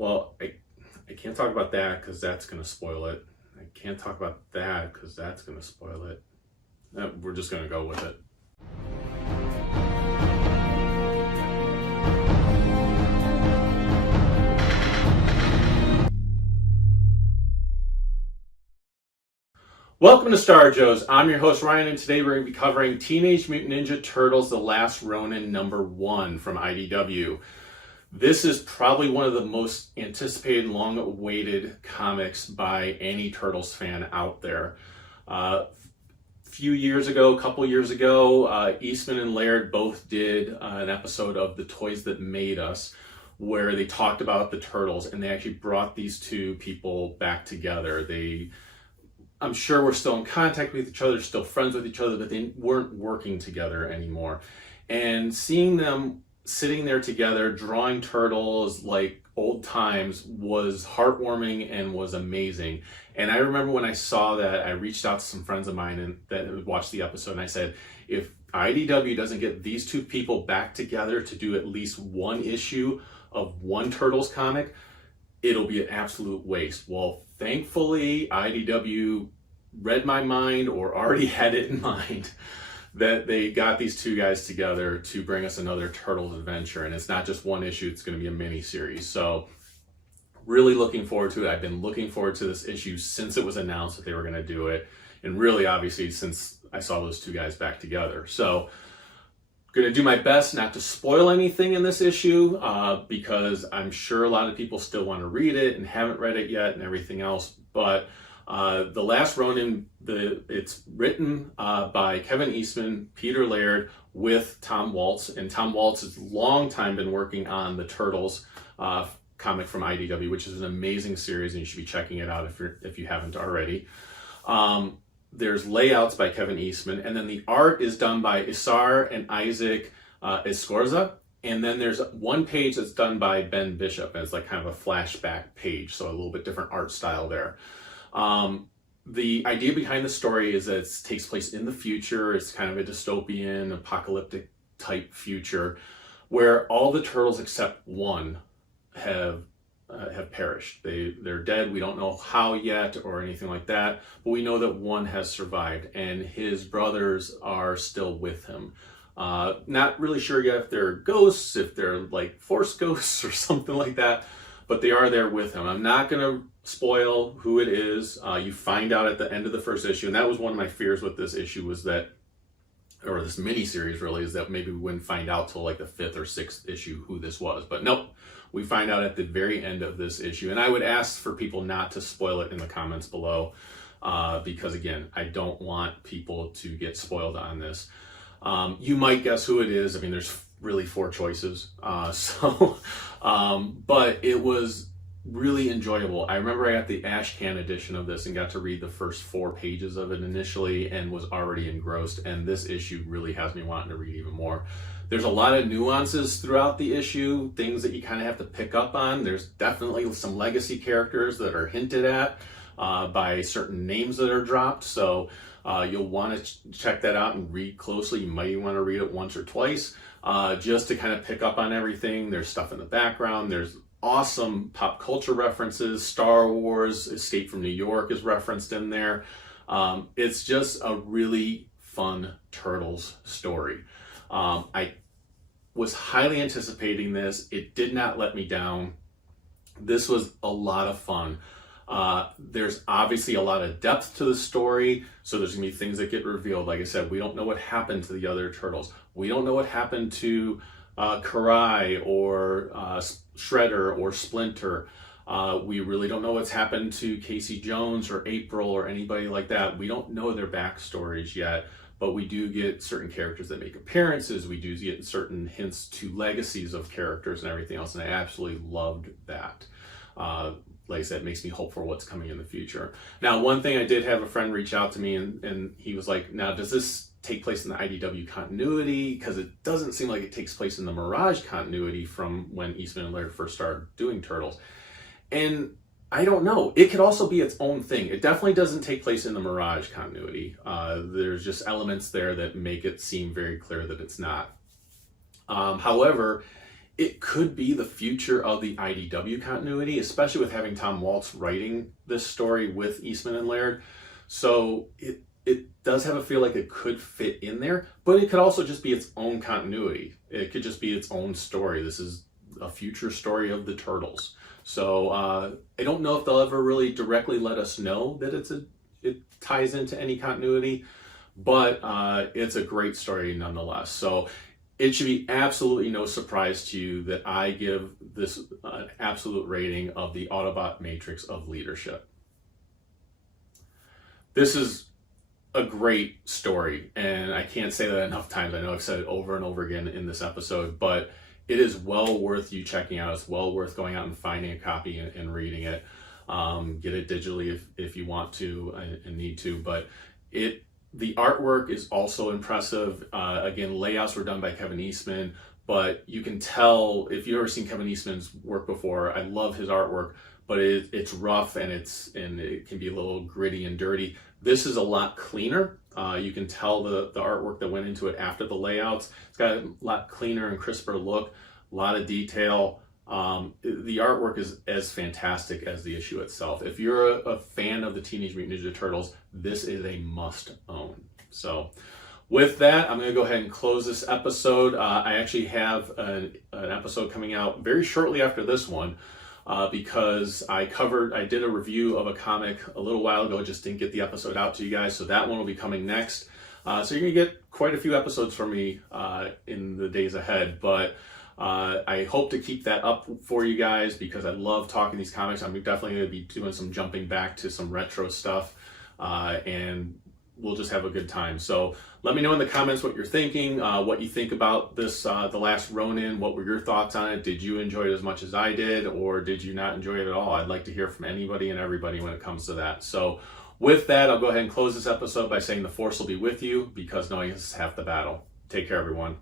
Well, I can't talk about that because that's going to spoil it. I can't talk about that because that's going to spoil it. We're just going to go with it. Welcome to Star Joe's. I'm your host Ryan, and today we're going to be covering Teenage Mutant Ninja Turtles: The Last Ronin #1 from IDW. This is probably one of the most anticipated, long-awaited comics by any Turtles fan out there. A couple years ago, Eastman and Laird both did an episode of The Toys That Made Us, where they talked about the Turtles, and they actually brought these two people back together. I'm sure we're still in contact with each other, still friends with each other, but they weren't working together anymore. And seeing them sitting there together, drawing turtles like old times was heartwarming and was amazing. And I remember when I saw that, I reached out to some friends of mine that had watched the episode, and I said, if IDW doesn't get these two people back together to do at least one issue of one Turtles comic, it'll be an absolute waste. Well, thankfully, IDW read my mind, or already had it in mind, that they got these two guys together to bring us another Turtles adventure. And it's not just one issue, it's going to be a mini series. So really looking forward to it. I've been looking forward to this issue since it was announced that they were going to do it. And really, obviously, since I saw those two guys back together. So going to do my best not to spoil anything in this issue, because I'm sure a lot of people still want to read it and haven't read it yet and everything else. But The Last Ronin, it's written by Kevin Eastman, Peter Laird, with Tom Waltz. And Tom Waltz has long time been working on the Turtles comic from IDW, which is an amazing series, and you should be checking it out if you haven't already. There's layouts by Kevin Eastman, and then the art is done by Isar and Isaac Escorza. And then there's one page that's done by Ben Bishop, and it's like kind of a flashback page, so a little bit different art style there. The idea behind the story is that it takes place in the future. It's kind of a dystopian, apocalyptic type future where all the turtles except one have perished. They're dead. We don't know how yet or anything like that, but we know that one has survived, and his brothers are still with him. Not really sure yet if they're ghosts, if they're like force ghosts or something like that, but they are there with him. I'm not going to spoil who it is. You find out at the end of the first issue, and that was one of my fears with this issue, was that, or this mini series really, is that maybe we wouldn't find out till like the 5th or 6th issue who this was. But nope, we find out at the very end of this issue. And I would ask for people not to spoil it in the comments below, because again, I don't want people to get spoiled on this. You might guess who it is. I mean, there's really 4 choices. But it was really enjoyable. I remember I got the Ash Can edition of this and got to read the first 4 pages of it initially and was already engrossed. And this issue really has me wanting to read even more. There's a lot of nuances throughout the issue, things that you kind of have to pick up on. There's definitely some legacy characters that are hinted at by certain names that are dropped. So you'll want to check that out and read closely. You might want to read it once or twice just to kind of pick up on everything. There's stuff in the background. There's awesome pop culture references. Star Wars, Escape from New York is referenced in there. It's just a really fun Turtles story. I was highly anticipating this. It did not let me down. This was a lot of fun. There's obviously a lot of depth to the story, so there's gonna be things that get revealed. Like I said, we don't know what happened to the other turtles. We don't know what happened to Karai or Shredder or Splinter. We really don't know what's happened to Casey Jones or April or anybody like that. We don't know their backstories yet, but we do get certain characters that make appearances. We do get certain hints to legacies of characters and everything else, and I absolutely loved that. Like I said, it makes me hope for what's coming in the future. Now, one thing I did have a friend reach out to me, and he was like, now, does this take place in the IDW continuity? Because it doesn't seem like it takes place in the Mirage continuity from when Eastman and Laird first started doing Turtles. And I don't know. It could also be its own thing. It definitely doesn't take place in the Mirage continuity. There's just elements there that make it seem very clear that it's not. However, it could be the future of the IDW continuity, especially with having Tom Waltz writing this story with Eastman and Laird. So it does have a feel like it could fit in there, but it could also just be its own continuity. It could just be its own story. This is a future story of the Turtles. So I don't know if they'll ever really directly let us know that it ties into any continuity, but it's a great story nonetheless. So it should be absolutely no surprise to you that I give this an absolute rating of the Autobot Matrix of Leadership. This is a great story, and I can't say that enough times. I know I've said it over and over again in this episode, but it is well worth you checking out. It's well worth going out and finding a copy and reading it. Get it digitally if you want to and need to, but the artwork is also impressive. Again, layouts were done by Kevin Eastman, but you can tell, if you've ever seen Kevin Eastman's work before, I love his artwork, but it's rough and it can be a little gritty and dirty. This is a lot cleaner. You can tell the artwork that went into it after the layouts. It's got a lot cleaner and crisper look, a lot of detail. The artwork is as fantastic as the issue itself. If you're a fan of the Teenage Mutant Ninja Turtles, this is a must own. So with that, I'm going to go ahead and close this episode. I actually have an episode coming out very shortly after this one because I did a review of a comic a little while ago, just didn't get the episode out to you guys. So that one will be coming next. So you're going to get quite a few episodes from me in the days ahead, but I hope to keep that up for you guys because I love talking these comics. I'm definitely going to be doing some jumping back to some retro stuff, and we'll just have a good time. So let me know in the comments what you're thinking, what you think about this, The Last Ronin. What were your thoughts on it? Did you enjoy it as much as I did, or did you not enjoy it at all? I'd like to hear from anybody and everybody when it comes to that. So with that, I'll go ahead and close this episode by saying the Force will be with you, because knowing is half the battle. Take care, everyone.